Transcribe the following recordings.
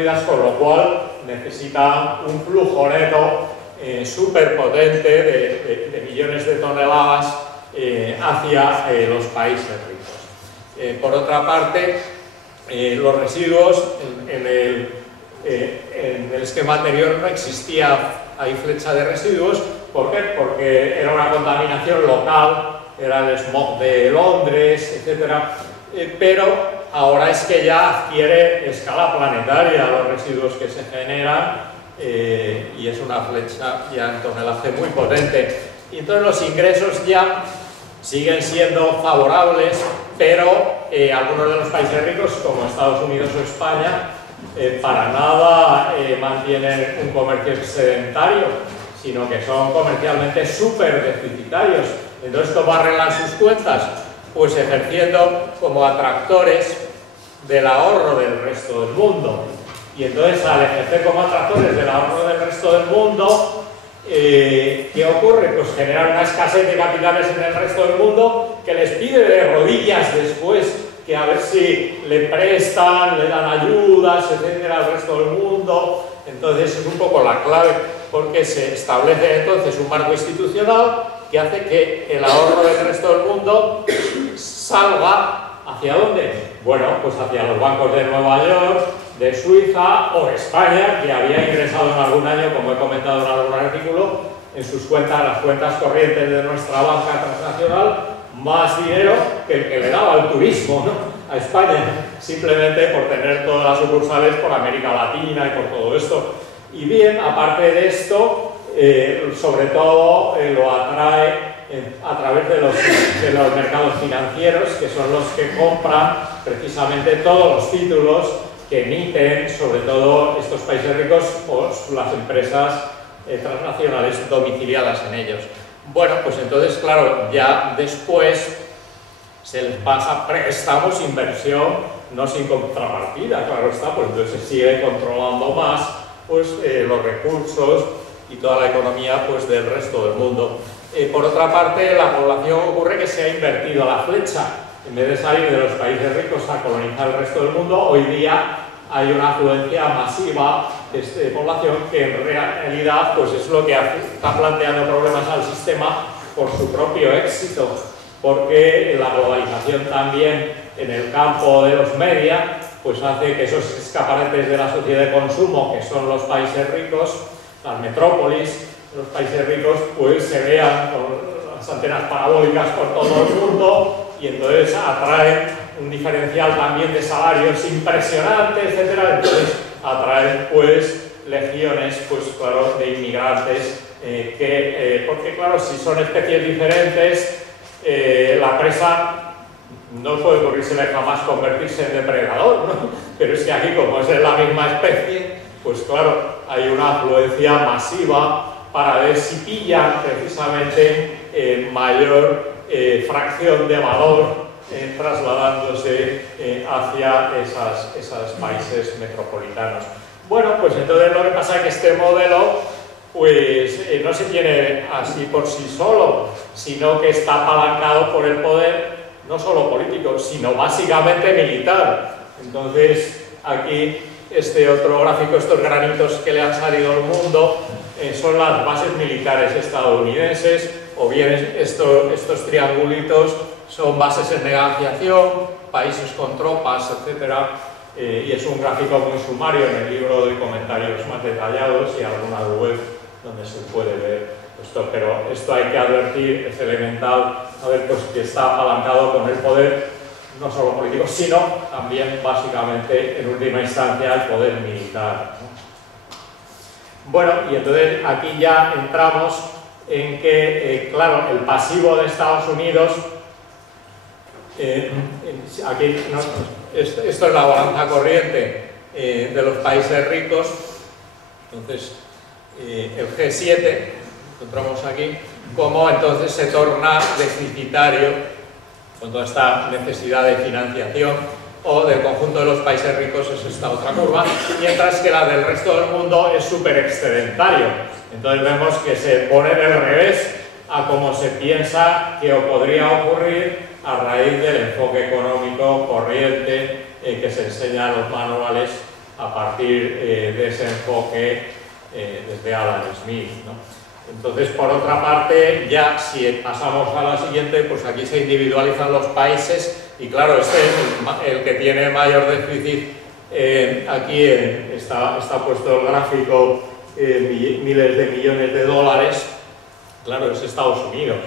distribuidas, con lo cual necesita un flujo neto súper potente de millones de toneladas hacia los países ricos. Por otra parte, los residuos en el esquema anterior no existía ahí flecha de residuos. ¿Por qué? Porque era una contaminación local, era el smog de Londres, etc. Pero ahora es que ya adquiere escala planetaria los residuos que se generan y es una flecha ya en tonelaje muy potente. Y entonces los ingresos ya siguen siendo favorables, pero algunos de los países ricos, como Estados Unidos o España, para nada mantienen un comercio excedentario, sino que son comercialmente súper deficitarios. Entonces, ¿cómo arreglan sus cuentas? Pues ejerciendo como atractores del ahorro del resto del mundo. Y entonces, al ejercer como atractores del ahorro del resto del mundo, ¿qué ocurre? Pues generan una escasez de capitales en el resto del mundo que les pide de rodillas después que a ver si le prestan, le dan ayudas, etcétera, al resto del mundo. Entonces es un poco la clave, porque se establece entonces un marco institucional que hace que el ahorro del resto del mundo salga ¿hacia dónde? Bueno, pues hacia los bancos de Nueva York, de Suiza o España, que había ingresado en algún año, como he comentado en algún artículo, en sus cuentas, las cuentas corrientes de nuestra banca transnacional, más dinero que el que le daba al turismo, ¿no?, a España, simplemente por tener todas las sucursales por América Latina y por todo esto. Y bien, aparte de esto, sobre todo lo atrae a través de los mercados financieros, que son los que compran precisamente todos los títulos que emiten, sobre todo estos países ricos o las empresas transnacionales domiciliadas en ellos. Bueno, pues entonces, claro, ya después se les pasa préstamos, inversión, no sin contrapartida, claro está, pues entonces se sigue controlando más pues, los recursos y toda la economía pues, del resto del mundo. Por otra parte, la población ocurre que se ha invertido la flecha. En vez de salir de los países ricos a colonizar el resto del mundo, hoy día hay una afluencia masiva de población que en realidad pues, es lo que está planteando problemas al sistema por su propio éxito, porque la globalización también en el campo de los media pues hace que esos escaparates de la sociedad de consumo, que son los países ricos, las metrópolis, los países ricos, pues se vean con las antenas parabólicas por todo el mundo y entonces atraen un diferencial también de salarios impresionante, etcétera. Entonces atraen pues legiones, pues claro, de inmigrantes porque claro, si son especies diferentes, la presa no puede ocurrírsele jamás convertirse en depredador, ¿no? Pero es que aquí, como es de la misma especie, pues claro, hay una afluencia masiva para ver si pillan precisamente mayor fracción de valor trasladándose hacia esos países metropolitanos. Bueno, pues entonces lo que pasa es que este modelo pues no se tiene así por sí solo, sino que está apalancado por el poder, no solo político, sino básicamente militar. Entonces, aquí este otro gráfico, estos granitos que le han salido al mundo, son las bases militares estadounidenses, o bien estos triangulitos son bases en negociación, países con tropas, etc. Y es un gráfico muy sumario, en el libro doy comentarios más detallados y alguna web donde se puede ver esto, pero esto hay que advertir, es elemental, a ver, pues que está apalancado con el poder, no solo político, sino también básicamente en última instancia el poder militar, ¿no? Bueno, y entonces aquí ya entramos en que, claro, el pasivo de Estados Unidos, aquí, ¿no? Esto es la balanza corriente de los países ricos. Entonces, el G7, encontramos aquí, cómo entonces se torna deficitario con toda esta necesidad de financiación, o del conjunto de los países ricos es esta otra curva, mientras que la del resto del mundo es súper excedentario. Entonces vemos que se pone del revés a como se piensa que podría ocurrir a raíz del enfoque económico corriente que se enseña en los manuales a partir de ese enfoque desde Adam Smith, ¿no? Entonces, por otra parte, ya si pasamos a la siguiente, pues aquí se individualizan los países y claro, el que tiene mayor déficit, aquí está puesto el gráfico, miles de millones de dólares, claro, es Estados Unidos,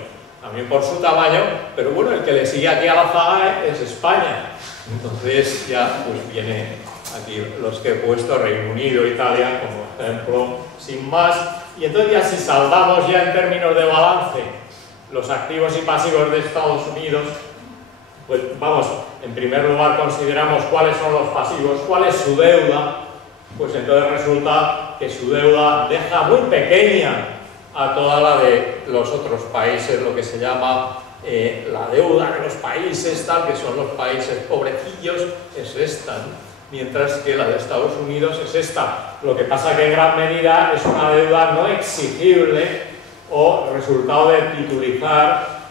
también por su tamaño, pero bueno, el que le sigue aquí a la zaga es España. Entonces ya pues viene aquí los que he puesto, Reino Unido, Italia, como ejemplo, sin más. Y entonces ya si saldamos ya en términos de balance los activos y pasivos de Estados Unidos, pues vamos, en primer lugar consideramos cuáles son los pasivos, cuál es su deuda, pues entonces resulta que su deuda deja muy pequeña a toda la de los otros países, lo que se llama la deuda de los países, tal, que son los países pobrecillos, es esta, ¿no? Mientras que la de Estados Unidos es esta. Lo que pasa que en gran medida es una deuda no exigible o resultado de titulizar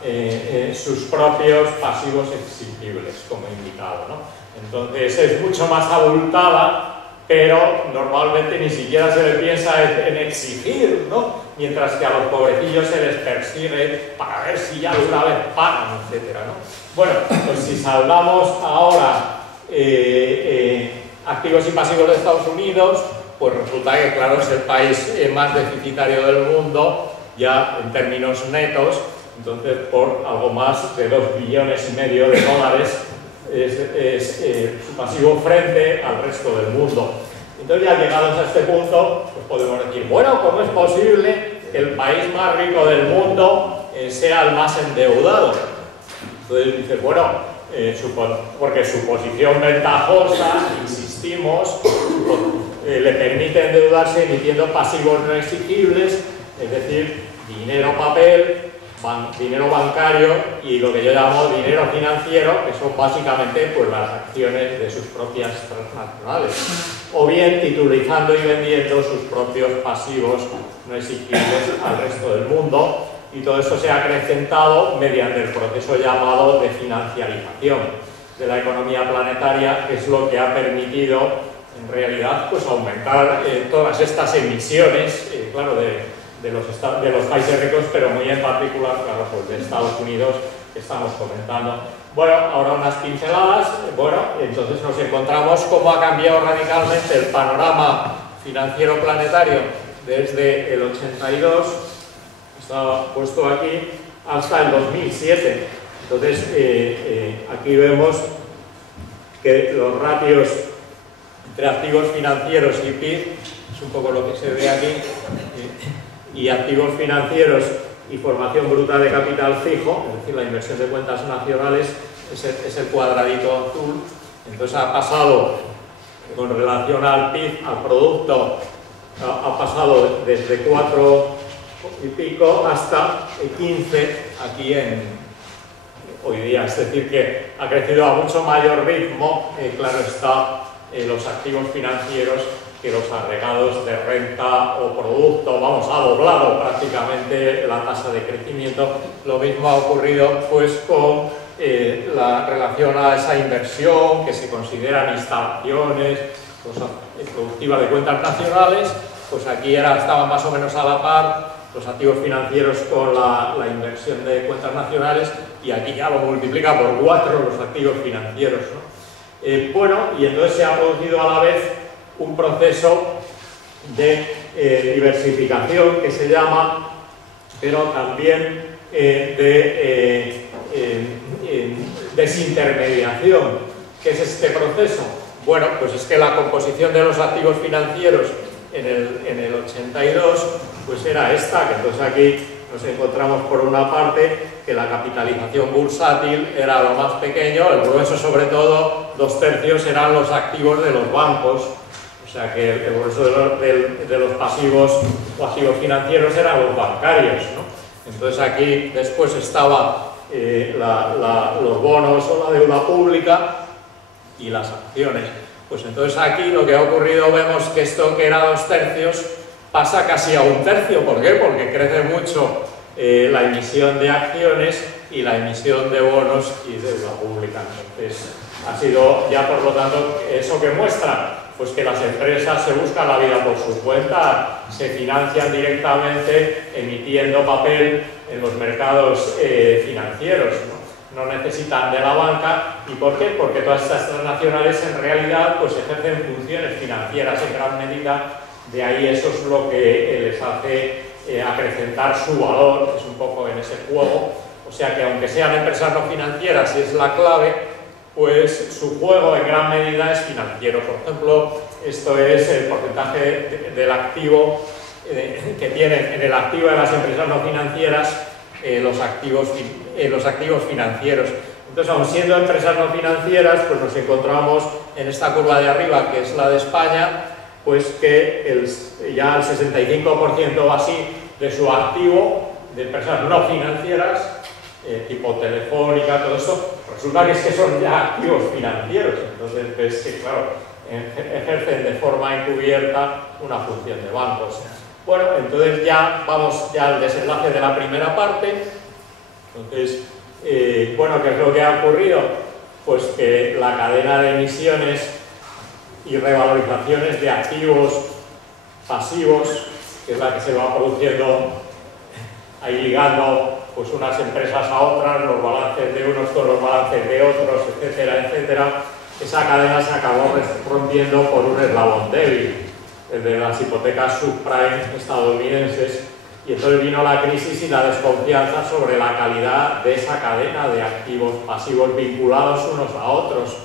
sus propios pasivos exigibles, como he indicado, ¿no? Entonces es mucho más abultada, pero normalmente ni siquiera se le piensa en exigir, ¿no? Mientras que a los pobrecillos se les persigue para ver si ya de una vez pagan, etc., ¿no? Bueno, pues si saldamos ahora activos y pasivos de Estados Unidos, pues resulta que, claro, es el país más deficitario del mundo, ya en términos netos. Entonces, por algo más de 2,5 billones de dólares es su pasivo frente al resto del mundo. Entonces, ya llegados a este punto, pues podemos decir, bueno, ¿cómo es posible que el país más rico del mundo sea el más endeudado? Entonces dices, bueno, porque su posición ventajosa, insistimos, le permite endeudarse emitiendo pasivos no exigibles, es decir, dinero papel, dinero bancario y lo que yo llamo dinero financiero, que son básicamente pues, las acciones de sus propias transnacionales, o bien titulizando y vendiendo sus propios pasivos no exigibles al resto del mundo, y todo eso se ha acrecentado mediante el proceso llamado de financiarización de la economía planetaria, que es lo que ha permitido en realidad pues, aumentar todas estas emisiones, claro, de los países ricos, pero muy en particular, claro, pues de Estados Unidos, que estamos comentando. Bueno, ahora unas pinceladas. Bueno, entonces nos encontramos cómo ha cambiado radicalmente el panorama financiero planetario desde el 82, está puesto aquí, hasta el 2007. Entonces, aquí vemos que los ratios entre activos financieros y PIB, es un poco lo que se ve aquí, y activos financieros y formación bruta de capital fijo, es decir, la inversión de cuentas nacionales, es el cuadradito azul. Entonces ha pasado, con relación al PIB, al producto, ha pasado desde 4 y pico hasta 15 aquí hoy día, es decir, que ha crecido a mucho mayor ritmo, claro está, los activos financieros que los agregados de renta o producto, vamos, ha doblado prácticamente la tasa de crecimiento. Lo mismo ha ocurrido pues con la relación a esa inversión que se consideran instalaciones productivas de cuentas nacionales, pues aquí estaban más o menos a la par los activos financieros con la inversión de cuentas nacionales, y aquí ya lo multiplica por 4 los activos financieros, ¿no? Bueno, y entonces se ha producido a la vez un proceso de diversificación que se llama, pero también de desintermediación. ¿Qué es este proceso? Bueno, pues es que la composición de los activos financieros en el 82 pues era esta, que entonces aquí nos encontramos por una parte que la capitalización bursátil era lo más pequeño, el grueso sobre todo, 2/3 eran los activos de los bancos, o sea que el grueso de los pasivos financieros eran los bancarios, ¿no? Entonces aquí después estaba los bonos o la deuda pública y las acciones. Pues entonces aquí lo que ha ocurrido, vemos que esto que era 2/3 pasa casi a 1/3. ¿Por qué? Porque crece mucho la emisión de acciones y la emisión de bonos y deuda pública. Entonces ha sido ya, por lo tanto, eso que muestra Pues que las empresas se buscan la vida por su cuenta, se financian directamente emitiendo papel en los mercados financieros, ¿no? No necesitan de la banca. ¿Y por qué? Porque todas estas transnacionales en realidad pues ejercen funciones financieras en gran medida, de ahí eso es lo que les hace acrecentar su valor, es un poco en ese juego. O sea que aunque sean empresas no financieras y es la clave, pues su juego en gran medida es financiero. Por ejemplo, esto es el porcentaje del activo que tienen en el activo de las empresas no financieras los activos financieros. Entonces, aun siendo empresas no financieras, pues nos encontramos en esta curva de arriba, que es la de España, pues que ya el 65% o así de su activo de empresas no financieras, tipo Telefónica, todo esto, resulta que es que son ya activos financieros. Entonces ves que, claro, ejercen de forma encubierta una función de bancos. Bueno, entonces ya vamos al desenlace de la primera parte. Entonces, bueno, ¿qué es lo que ha ocurrido? Pues que la cadena de emisiones y revalorizaciones de activos pasivos, que es la que se va produciendo ahí ligando pues unas empresas a otras, los balances de unos con los balances de otros, etcétera, etcétera, esa cadena se acabó rompiendo por un eslabón débil, el de las hipotecas subprime estadounidenses, y entonces vino la crisis y la desconfianza sobre la calidad de esa cadena de activos pasivos vinculados unos a otros.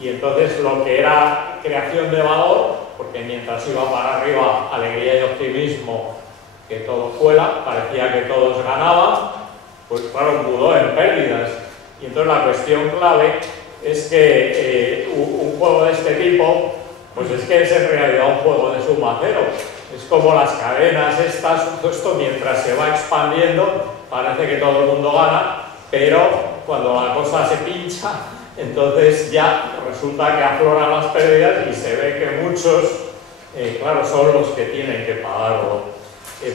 Y entonces lo que era creación de valor, porque mientras iba para arriba alegría y optimismo, que todo fuera, parecía que todos ganaban, pues claro, mudó en pérdidas. Y entonces la cuestión clave es que un juego de este tipo, pues es que es en realidad un juego de suma cero. Es como las cadenas estas, esto mientras se va expandiendo, parece que todo el mundo gana, pero cuando la cosa se pincha, entonces ya resulta que afloran las pérdidas y se ve que muchos, claro, son los que tienen que pagarlo.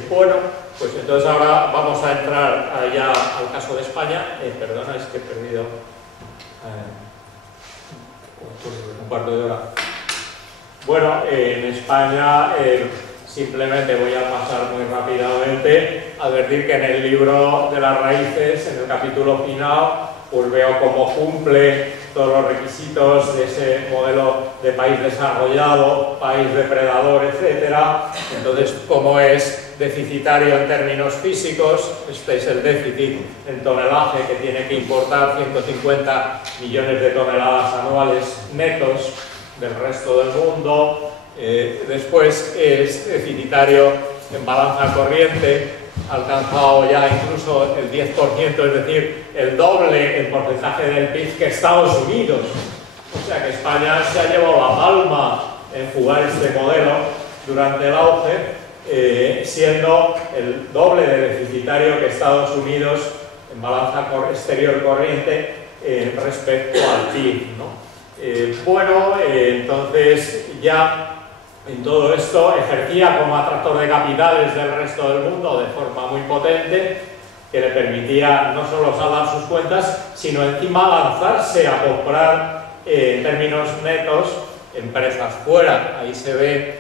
Bueno, pues entonces ahora vamos a entrar ya al caso de España. Perdona, es que he perdido un cuarto de hora. Bueno, en España simplemente voy a pasar muy rápidamente a advertir que en el libro de las raíces, en el capítulo final, pues veo cómo cumple todos los requisitos de ese modelo de país desarrollado, país depredador, etcétera. Entonces, cómo es deficitario en términos físicos, este es el déficit en tonelaje que tiene que importar 150 millones de toneladas anuales netos del resto del mundo. Después es deficitario en balanza corriente, ha alcanzado ya incluso el 10%, es decir, el doble en porcentaje del PIB que Estados Unidos. O sea que España se ha llevado la palma en jugar este modelo durante el auge, siendo el doble de deficitario que Estados Unidos en balanza exterior corriente respecto al PIB, ¿no? Bueno, entonces ya en todo esto ejercía como atractor de capitales del resto del mundo de forma muy potente, que le permitía no solo saldar sus cuentas, sino encima lanzarse a comprar en términos netos empresas fuera. Ahí se ve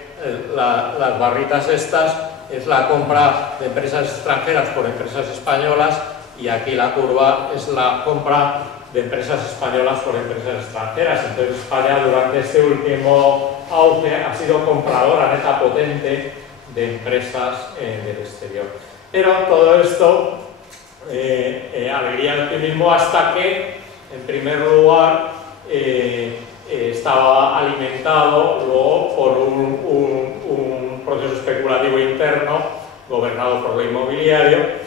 las barritas estas, es la compra de empresas extranjeras por empresas españolas, y aquí la curva es la compra de empresas españolas por empresas extranjeras. Entonces España durante este último auge ha sido compradora neta potente de empresas del exterior. Pero todo esto, alegría y optimismo, hasta que, en primer lugar, estaba alimentado luego por un proceso especulativo interno gobernado por lo inmobiliario.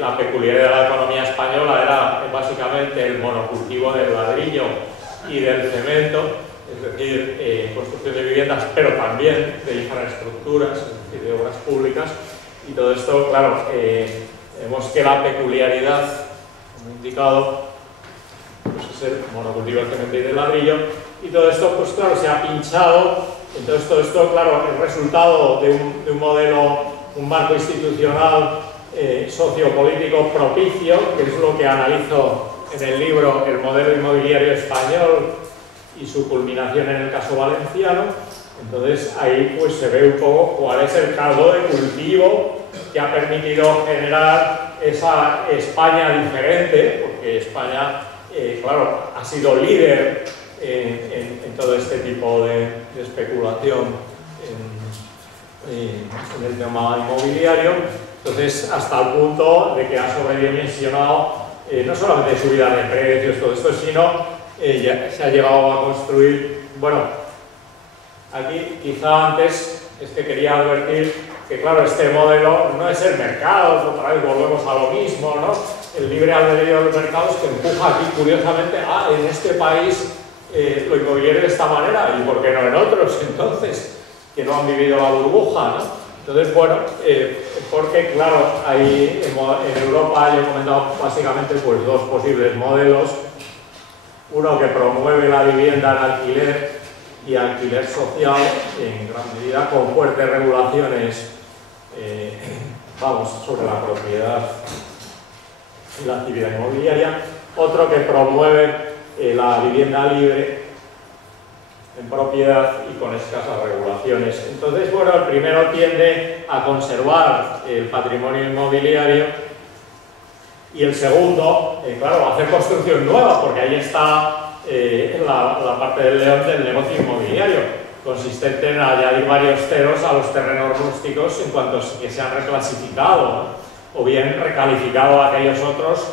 La peculiaridad de la economía española era básicamente el monocultivo del ladrillo y del cemento, es decir, construcción de viviendas, pero también de infraestructuras, es decir, de obras públicas. Y todo esto, claro, vemos que la peculiaridad, como he indicado, pues es el monocultivo del cemento y del ladrillo, y todo esto, pues claro, se ha pinchado. Entonces todo esto, claro, el resultado de un modelo, un marco institucional sociopolítico propicio, que es lo que analizo en el libro El modelo inmobiliario español, y su culminación en el caso valenciano. Entonces ahí pues se ve un poco cuál es el caldo de cultivo que ha permitido generar esa España diferente, porque España, claro, ha sido líder en todo este tipo de especulación en el tema inmobiliario. Entonces, hasta el punto de que ha sobredimensionado no solamente subida de precios, todo esto, sino ya se ha llegado a construir, bueno, aquí quizá antes es que quería advertir que, claro, este modelo no es el mercado, otra vez volvemos a lo mismo, ¿no? El libre albedrío del mercado es que empuja aquí, curiosamente, en este país lo inmobiliario de esta manera, y por qué no en otros, entonces, que no han vivido la burbuja, ¿no? Entonces, bueno, porque, claro, ahí en Europa yo he comentado básicamente pues dos posibles modelos. Uno que promueve la vivienda en alquiler y alquiler social, en gran medida con fuertes regulaciones sobre la propiedad y la actividad inmobiliaria. Otro que promueve la vivienda libre en propiedad y con escasas regulaciones. Entonces, bueno, el primero tiende a conservar el patrimonio inmobiliario y el segundo, claro, a hacer construcción nueva, porque ahí está la parte del león del negocio inmobiliario, consistente en añadir varios ceros a los terrenos rústicos en cuanto que se han reclasificado, ¿no? O bien recalificado a aquellos otros,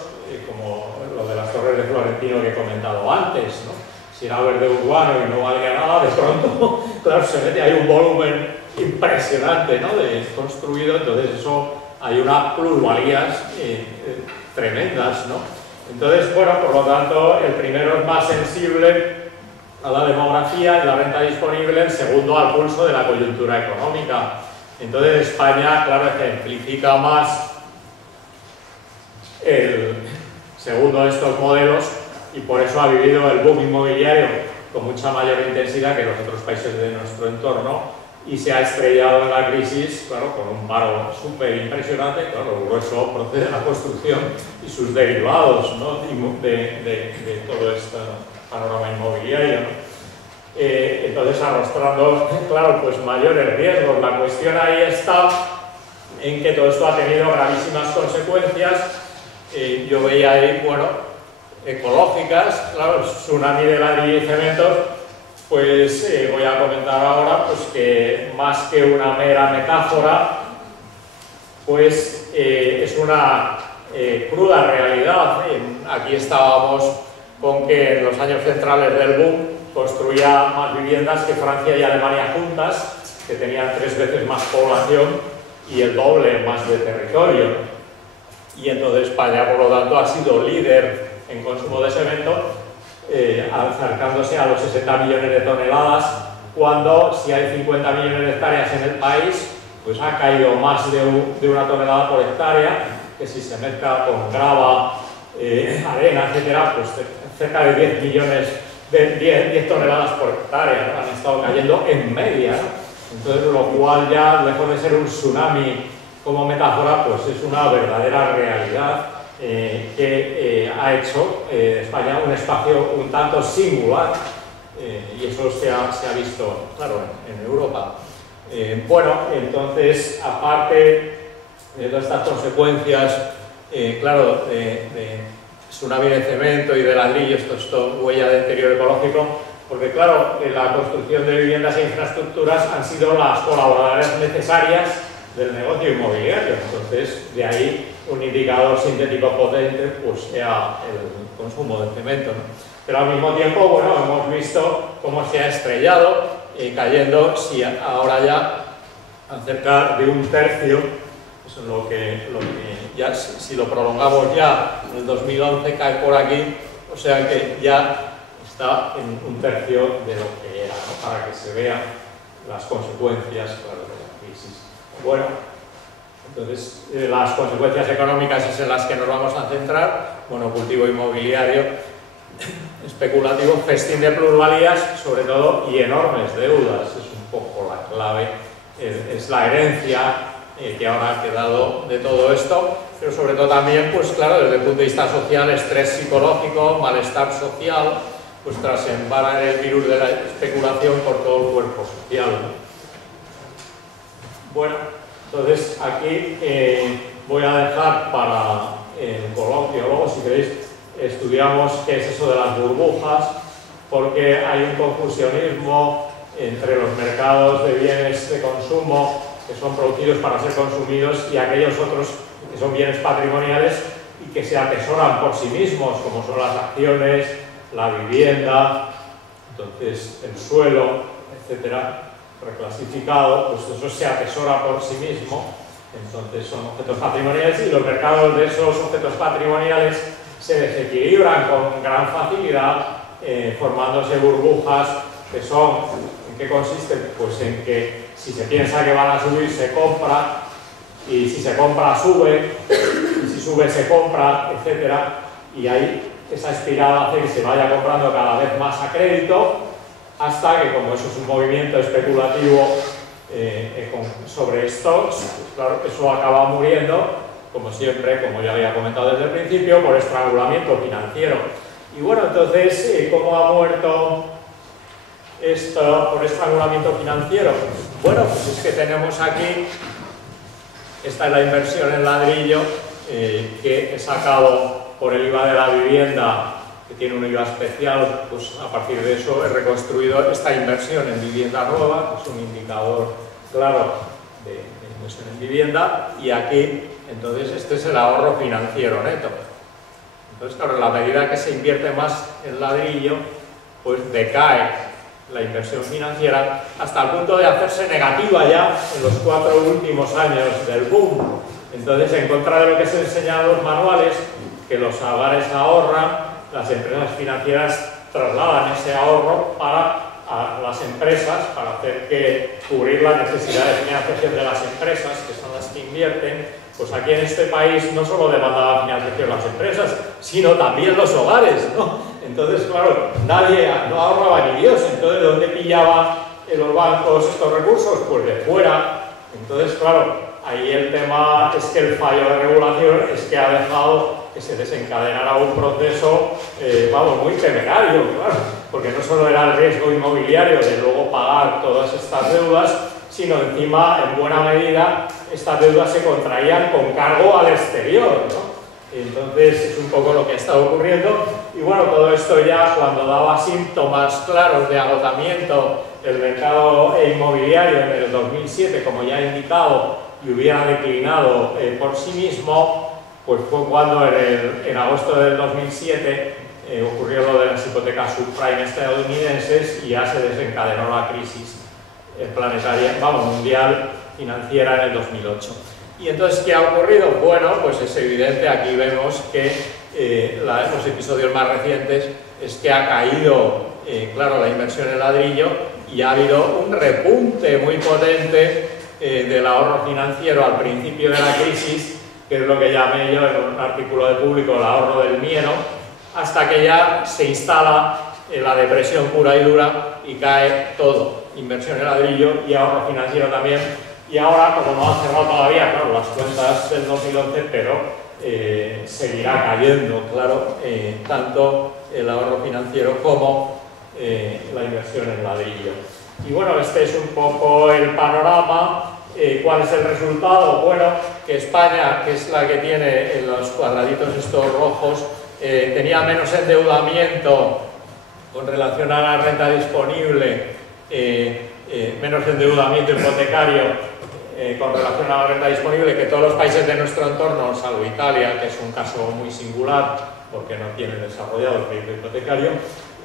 como lo de las torres de Florentino que he comentado antes, ¿no? Si era verde urbano y no valía nada, de pronto, claro, se mete ahí un volumen impresionante, ¿no? De construido, entonces eso hay unas plusvalías tremendas, ¿no? Entonces, bueno, por lo tanto, el primero es más sensible a la demografía y la renta disponible, el segundo al pulso de la coyuntura económica. Entonces, España, claro, ejemplifica más el segundo de estos modelos y por eso ha vivido el boom inmobiliario con mucha mayor intensidad que los otros países de nuestro entorno y se ha estrellado en la crisis, claro, con un paro súper impresionante. Claro, el grueso procede de la construcción y sus derivados, ¿no? de todo este panorama inmobiliario, ¿no? Entonces, arrastrando, claro, pues mayores riesgos. La cuestión ahí está en que todo esto ha tenido gravísimas consecuencias. Yo veía ahí, bueno, ecológicas, claro, el tsunami de ladrillo y cementos. Pues voy a comentar ahora pues, que más que una mera metáfora, pues es una cruda realidad. Aquí estábamos con que en los años centrales del boom construía más viviendas que Francia y Alemania juntas, que tenían 3 veces más población y el doble más de territorio. Y entonces España, por lo tanto, ha sido líder en consumo de cemento, acercándose a los 60 millones de toneladas, cuando si hay 50 millones de hectáreas en el país, pues ha caído más de una tonelada por hectárea, que si se mezcla con grava, arena, etcétera, pues cerca de 10 millones, 10 toneladas por hectárea, ¿no? Han estado cayendo en media, ¿no? Entonces, lo cual ya, lejos de ser un tsunami como metáfora, pues es una verdadera realidad. Que ha hecho España un espacio un tanto singular y eso se ha visto, claro, en Europa. Bueno, entonces, aparte de todas estas consecuencias, claro, de tsunami de cemento y de ladrillo, esto huella de deterioro ecológico, porque claro, la construcción de viviendas e infraestructuras han sido las colaboradoras necesarias del negocio inmobiliario. Entonces, de ahí un indicador sintético potente pues sea el consumo de cemento, ¿no? Pero al mismo tiempo, bueno, hemos visto cómo se ha estrellado, cayendo, si ahora ya cerca de un tercio, eso es lo que ya, si lo prolongamos ya, en el 2011 cae por aquí, o sea que ya está en un tercio de lo que era, ¿no? Para que se vean las consecuencias, claro, de la crisis. Bueno, entonces las consecuencias económicas es en las que nos vamos a centrar: monocultivo inmobiliario, especulativo, festín de plusvalías, sobre todo, y enormes deudas. Es un poco la clave, es la herencia que ahora ha quedado de todo esto, pero sobre todo también, pues claro, desde el punto de vista social, estrés psicológico, malestar social, pues tras embargar el virus de la especulación por todo el cuerpo social, ¿no? Bueno, entonces aquí voy a dejar para el coloquio, luego si queréis estudiamos qué es eso de las burbujas, porque hay un confusionismo entre los mercados de bienes de consumo que son producidos para ser consumidos y aquellos otros que son bienes patrimoniales y que se atesoran por sí mismos, como son las acciones, la vivienda, entonces el suelo, etcétera, reclasificado, pues eso se atesora por sí mismo, entonces son objetos patrimoniales y los mercados de esos objetos patrimoniales se desequilibran con gran facilidad, formándose burbujas que son, ¿en qué consisten? Pues en que si se piensa que van a subir se compra, y si se compra sube, y si sube se compra, etcétera, y ahí esa espiral hace que se vaya comprando cada vez más a crédito, hasta que, como eso es un movimiento especulativo sobre stocks, pues claro, eso acaba muriendo, como siempre, como ya había comentado desde el principio, por estrangulamiento financiero. Y bueno, entonces, ¿cómo ha muerto esto por estrangulamiento financiero? Bueno, pues es que tenemos aquí, esta es la inversión en ladrillo que he sacado por el IVA de la vivienda, que tiene un IVA especial, pues a partir de eso he reconstruido esta inversión en vivienda nueva, que es un indicador claro de inversión en vivienda, y aquí, entonces, este es el ahorro financiero neto. Entonces, claro, en la medida que se invierte más en ladrillo, pues decae la inversión financiera hasta el punto de hacerse negativa ya en los 4 últimos años del boom. Entonces, en contra de lo que se enseña en los manuales, que los hogares ahorran, las empresas financieras trasladan ese ahorro a las empresas para hacer que cubrir las necesidades de financiación de las empresas, que son las que invierten. Pues aquí en este país no solo demandaban financiación las empresas, sino también los hogares, ¿no? Entonces, claro, nadie, no ahorraba ni Dios. Entonces, ¿de dónde pillaban los bancos estos recursos? Pues de fuera. Entonces, claro, ahí el tema es que el fallo de regulación es que ha dejado que se desencadenara un proceso, vamos, muy temerario, claro, porque no solo era el riesgo inmobiliario de luego pagar todas estas deudas, sino encima, en buena medida, estas deudas se contraían con cargo al exterior, ¿no? Entonces, es un poco lo que ha estado ocurriendo. Y bueno, todo esto ya cuando daba síntomas claros de agotamiento del mercado inmobiliario en el 2007, como ya he indicado, y hubiera declinado por sí mismo, pues fue cuando en agosto del 2007 ocurrió lo de las hipotecas subprime estadounidenses y ya se desencadenó la crisis planetaria, vamos, mundial financiera en el 2008. Y entonces, ¿qué ha ocurrido? Bueno, pues es evidente, aquí vemos que los episodios más recientes es que ha caído, claro, la inversión en ladrillo y ha habido un repunte muy potente del ahorro financiero al principio de la crisis, que es lo que llamé yo en un artículo de Público el ahorro del miedo, hasta que ya se instala la depresión pura y dura y cae todo, inversión en ladrillo y ahorro financiero también. Y ahora, como no ha cerrado todavía, claro, las cuentas del 2011, pero seguirá cayendo, claro, tanto el ahorro financiero como la inversión en ladrillo. Y bueno, este es un poco el panorama. ¿Cuál es el resultado? Bueno, que España, que es la que tiene en los cuadraditos estos rojos, tenía menos endeudamiento con relación a la renta disponible, menos endeudamiento hipotecario con relación a la renta disponible que todos los países de nuestro entorno, salvo Italia, que es un caso muy singular porque no tiene desarrollado el crédito hipotecario.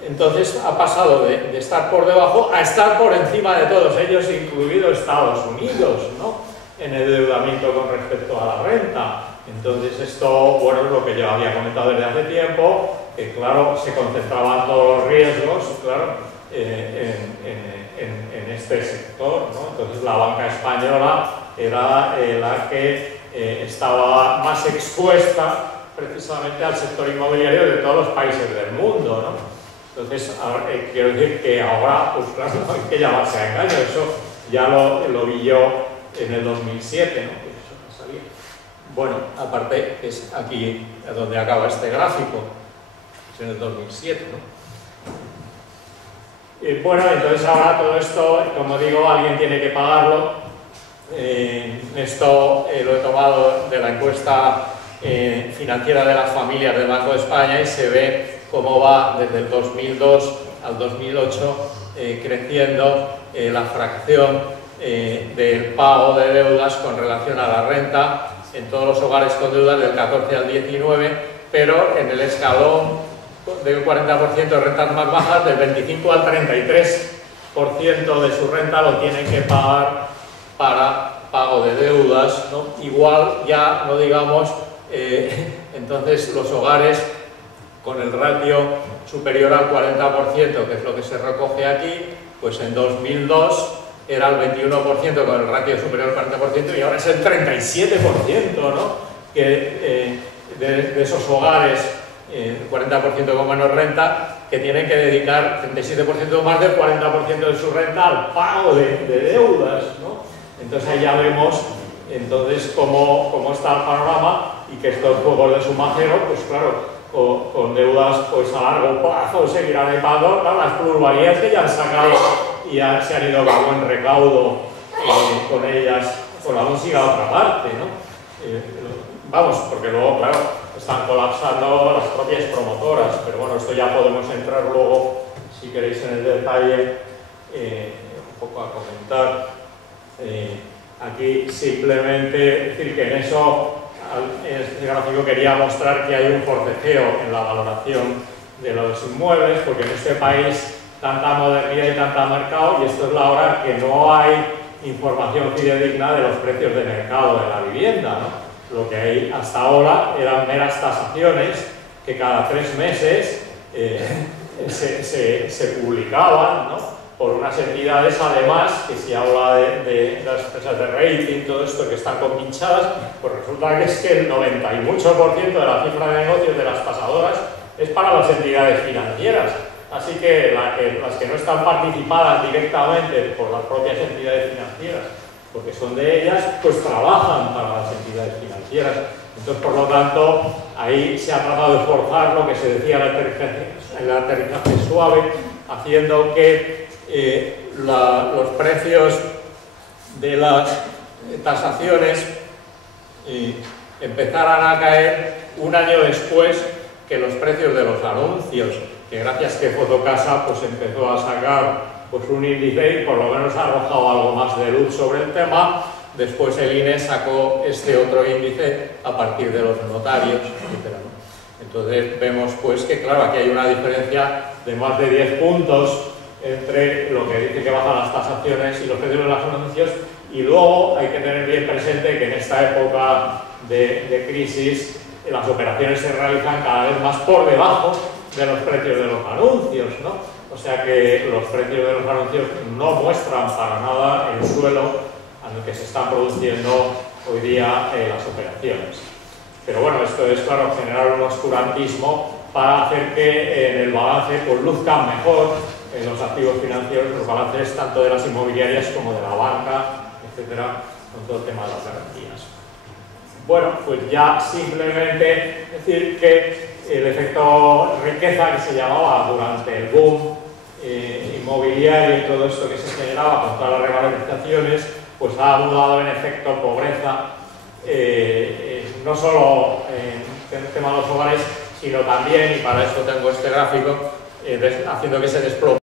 Entonces ha pasado de estar por debajo a estar por encima de todos ellos, incluido Estados Unidos, ¿no?, en el endeudamiento con respecto a la renta. Entonces esto, bueno, es lo que yo había comentado desde hace tiempo, que claro, se concentraban todos los riesgos, claro, en este sector, ¿no? Entonces la banca española era la que estaba más expuesta precisamente al sector inmobiliario de todos los países del mundo, ¿no? Entonces, quiero decir que ahora, pues claro, no hay que llamarse a engaño, eso ya lo vi yo en el 2007, ¿no? Pues eso no sabía. Bueno, aparte, es aquí donde acaba este gráfico, es en el 2007, ¿no? Bueno, entonces ahora todo esto, como digo, alguien tiene que pagarlo. Esto lo he tomado de la encuesta financiera de las familias del Banco de España y se ve cómo va desde el 2002 al 2008 creciendo la fracción del pago de deudas con relación a la renta en todos los hogares con deudas del 14 al 19, pero en el escalón del 40% de rentas más bajas, del 25 al 33% de su renta lo tienen que pagar para pago de deudas, ¿no? Igual ya no digamos, entonces los hogares con el ratio superior al 40%, que es lo que se recoge aquí, pues en 2002 era el 21% con el ratio superior al 40% y ahora es el 37%, ¿no? Que, de esos hogares, 40% con menos renta, que tienen que dedicar 37% más del 40% de su renta al pago de deudas, ¿no? Entonces ahí ya vemos entonces cómo está el panorama y que estos juegos de sumajero, pues claro, con deudas pues a largo plazo seguirán pagando, claro, las plusvalías que ya han sacado y ya se han ido a buen recaudo con ellas, pues aún sigue a otra parte, ¿no? Vamos, porque luego, claro, están colapsando las propias promotoras, pero bueno, esto ya podemos entrar luego, si queréis, en el detalle, un poco a comentar. Aquí simplemente decir que en eso, en este gráfico quería mostrar que hay un forcejeo en la valoración de los inmuebles, porque en este país tanta modernidad y tanta mercado, y esto es la hora que no hay información fidedigna de los precios de mercado de la vivienda, ¿no? Lo que hay hasta ahora eran meras tasaciones que cada 3 meses se publicaban, ¿no? Por unas entidades además, que si habla de las empresas de rating, todo esto que están compinchadas, pues resulta que es que el 90 y mucho % de la cifra de negocios de las tasadoras es para las entidades financieras. Así que las que no están participadas directamente por las propias entidades financieras, porque son de ellas, pues trabajan para las entidades financieras. Entonces, por lo tanto, ahí se ha tratado de forzar lo que se decía en el aterrizaje suave, haciendo que los precios de las tasaciones empezaran a caer un año después que los precios de los anuncios, que gracias que Fotocasa pues empezó a sacar pues un índice y por lo menos ha arrojado algo más de luz sobre el tema. Después el INE sacó este otro índice a partir de los notarios, etc. Entonces vemos pues que claro, aquí hay una diferencia de más de 10 puntos entre lo que dice que bajan las tasaciones y los precios de los anuncios, y luego hay que tener bien presente que en esta época de crisis las operaciones se realizan cada vez más por debajo de los precios de los anuncios, ¿no? O sea que los precios de los anuncios no muestran para nada el suelo al que se están produciendo hoy día las operaciones. Pero bueno, esto es claro, generar un oscurantismo para hacer que en el balance pues luzcan mejor en los activos financieros, los balances tanto de las inmobiliarias como de la banca, etcétera, con todo el tema de las garantías. Bueno, pues ya simplemente decir que el efecto riqueza que se llamaba durante el boom inmobiliario y todo esto que se generaba con todas las revalorizaciones, pues ha mudado en efecto pobreza, no solo en el tema de los hogares, sino también, y para eso tengo este gráfico, haciendo que se desplome